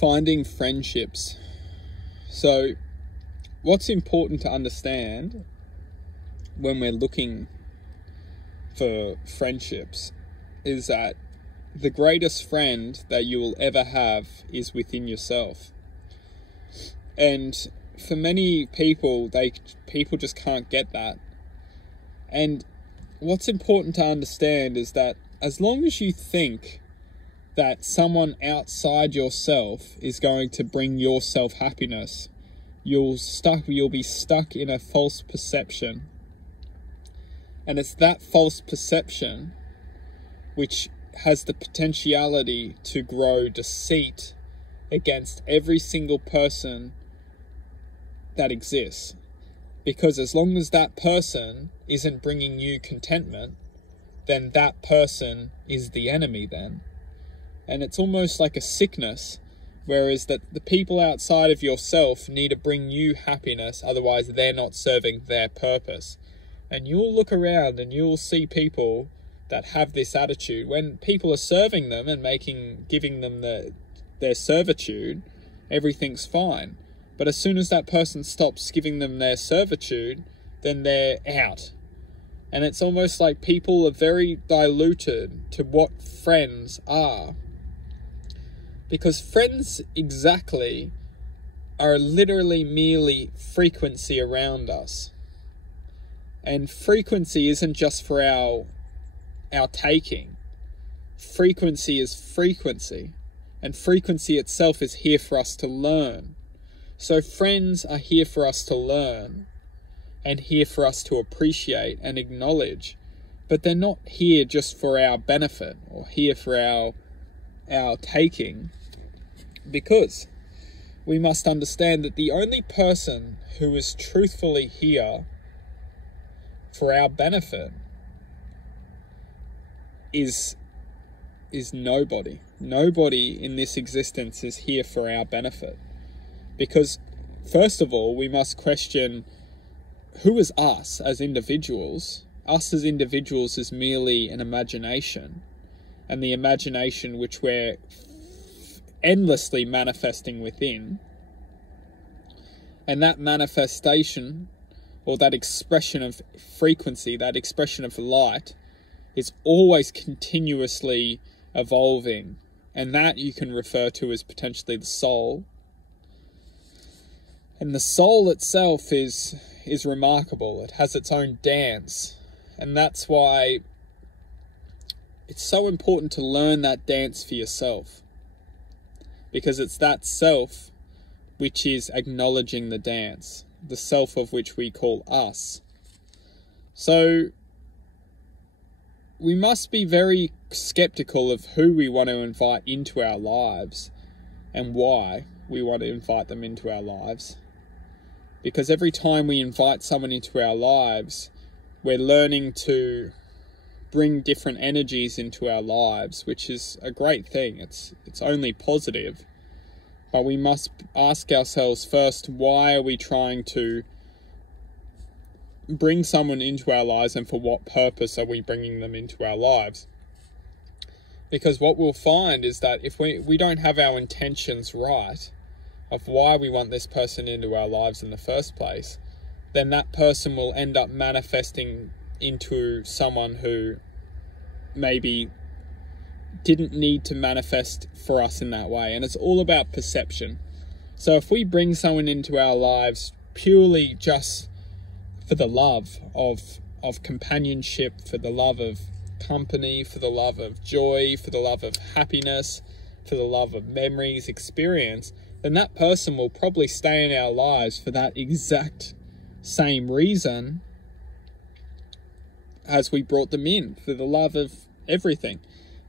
Finding friendships. So what's important to understand when we're looking for friendships is that the greatest friend that you will ever have is within yourself. And for many people, people just can't get that. And what's important to understand is that as long as you think that someone outside yourself is going to bring yourself happiness, you'll be stuck in a false perception. And it's that false perception which has the potentiality to grow deceit against every single person that exists. Because as long as that person isn't bringing you contentment, then that person is the enemy then. And it's almost like a sickness, whereas that the people outside of yourself need to bring you happiness, otherwise they're not serving their purpose. And you'll look around and you'll see people that have this attitude. When people are serving them and giving them their servitude, everything's fine. But as soon as that person stops giving them their servitude, then they're out. And it's almost like people are very diluted to what friends are. Because friends exactly are literally merely frequency around us. And frequency isn't just for our taking. Frequency is frequency. And frequency itself is here for us to learn. So friends are here for us to learn and here for us to appreciate and acknowledge. But they're not here just for our benefit or here for our taking. Because we must understand that the only person who is truthfully here for our benefit is nobody. Nobody in this existence is here for our benefit. Because first of all, we must question who is us as individuals. Us as individuals is merely an imagination. And the imagination which we're endlessly manifesting within. And that manifestation, or that expression of frequency, that expression of light, is always continuously evolving. And that you can refer to as potentially the soul. And the soul itself is remarkable. It has its own dance. And that's why it's so important to learn that dance for yourself. Because it's that self which is acknowledging the dance. The self of which we call us. So we must be very skeptical of who we want to invite into our lives and why we want to invite them into our lives. Because every time we invite someone into our lives, we're learning to bring different energies into our lives, which is a great thing. It's only positive. But we must ask ourselves first, why are we trying to bring someone into our lives, and for what purpose are we bringing them into our lives? Because what we'll find is that if we don't have our intentions right of why we want this person into our lives in the first place, then that person will end up manifesting into someone who maybe didn't need to manifest for us in that way. And it's all about perception. So if we bring someone into our lives purely just for the love of companionship, for the love of company, for the love of joy, for the love of happiness, for the love of memories, experience, then that person will probably stay in our lives for that exact same reason as we brought them in, for the love of everything.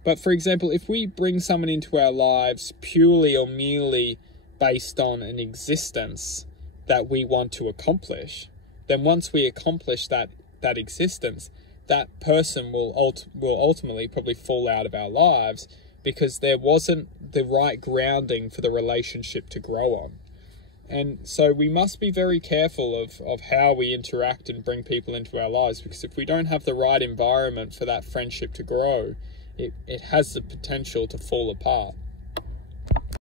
But for example, if we bring someone into our lives purely or merely based on an existence that we want to accomplish, then once we accomplish that existence, that person will ultimately probably fall out of our lives because there wasn't the right grounding for the relationship to grow on. And so we must be very careful of how we interact and bring people into our lives, because if we don't have the right environment for that friendship to grow, it has the potential to fall apart.